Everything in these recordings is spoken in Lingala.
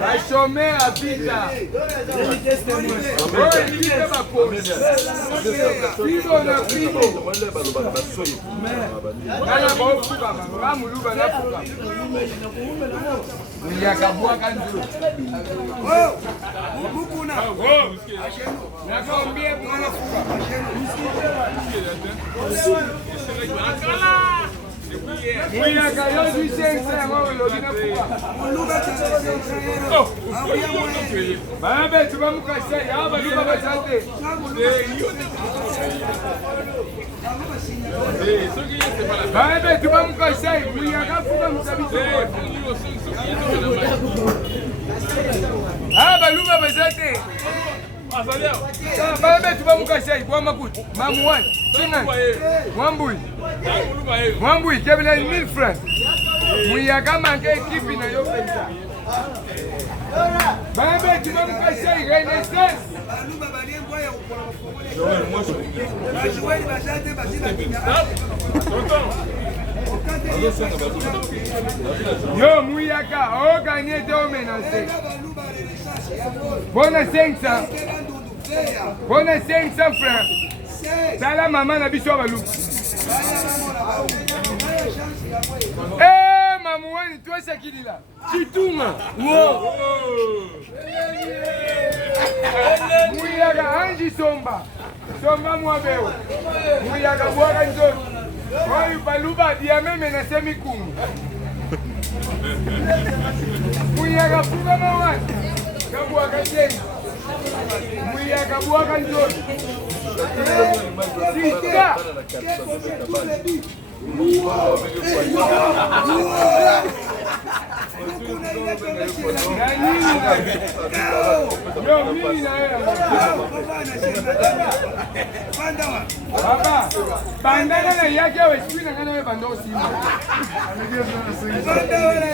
Bachomé à vita. Oh, il dit que ma cause. Figo na figo. Nana bofuka mamuluba na fuka. Niyakabwa kanzu. Oh, mukuna. Oh, nakwambia kuna fuka. Muyaka yo du sense ngo lo dina fuka. Babe tubamukasha yaba luba bachate. Babe tubamukasha muyaka fuka msabito. Aba luba bachate. Babe tubamukasha kwa makuti. Mamu wani. Mwambui. Mwambui kebile 1000 francs. Muyaka manke ekipi na yo pesa. Babe tubamukasha Renaissance. Yo Muyaka, oh gagné deux menacés. Bonne 500. Bonne 500 francs. Tala maman na biso balu. Eh mamouani toi Shakilila. Chitunga. Wow. Muyaka anji somba. Somba mwabeo. Muyaka bwaka nzoni. Oyu baluba diame menase mikungu. Muyaka fuga mawani. Kabwaka jengi. Muyaka bwaka nzoni. Sika. Papa, bandana na yake wewe na kana wewe bando sima.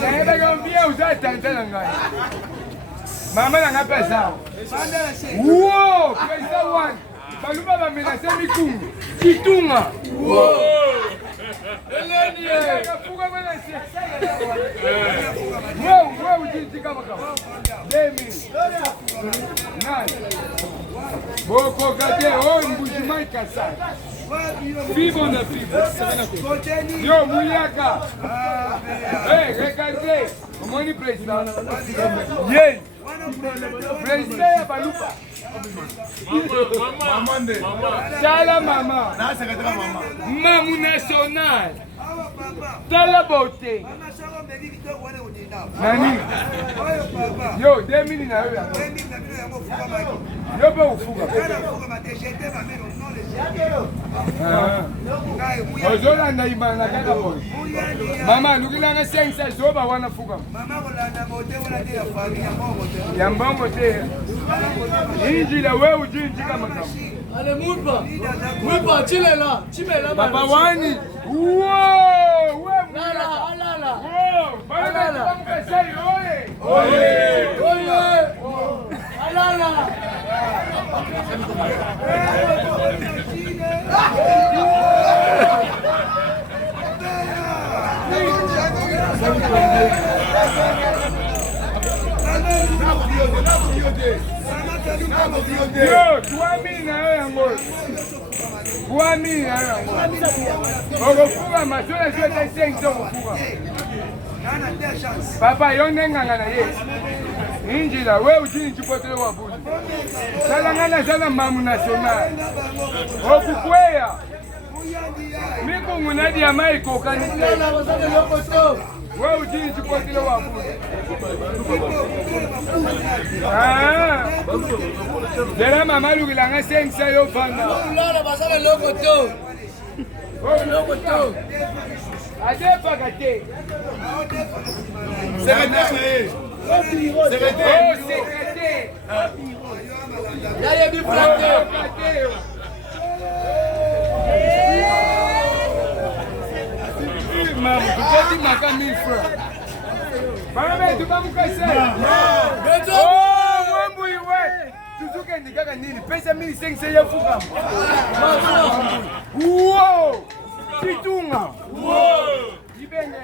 Naenda gambia uza tantana ngai. Mama na ngapesa. Wow, pesa one. Baluba ba menase mikungu. Chitunga. Wow. Eleni kafuga menase. Wow, ujiti kama kama. Demi. Nani? Boko kate o mbujimai kasa. Vivo na vivo. Yo Muyaka. Regardez. Moni président. Yey. Président ya baluba. Maman. Tala mama. Na secrétaire mama. Maman national. Tala beauté. Nani? Yo, 2000 na yo. Yo be ufuga. Ozola na imana kana boy. Mama nukila na sensa zoba wana fuga. Mama kolanda beauté wala te ya famille ya mbongo te. Inji la wewe ujinji kama kama. Ale mupa chile la, chimela baba wani. Wow, wewe lala alala. Wow, bana tunamkasai oye. Oye. Alala. Yo, tuamini na wewe ngoro. Tuamini na wewe ngoro. Ogofuga masole zote senzo ogofuga. Papa yonenganga na ye. Injila wewe ujini chipotele wa budi. Salangana sana mamu national. Okukweya. Mikungu nadi ya maiko kanite. Wewe ujini chipotele wa budi. Dera mama lukilanga sensa yo fanda. Ulala basala loko to. Oh loko to. Adepa kate. Secrétaire. Secrétaire. Oh secrétaire. Yaya bi plateau. Maman, tu peux dire ma 1000 francs. Baba tu vas me casser. Oh, mwambui we. Tuzuke ndikaka nini? Pesa 1500 ya fuka. Wow! Chitunga. Wow! Ibenge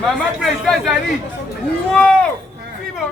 Maman président Zali. Wow! Fibo,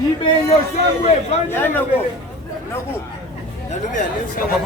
Ibengo sangwe fanya Naku. Nalumia ni sawa.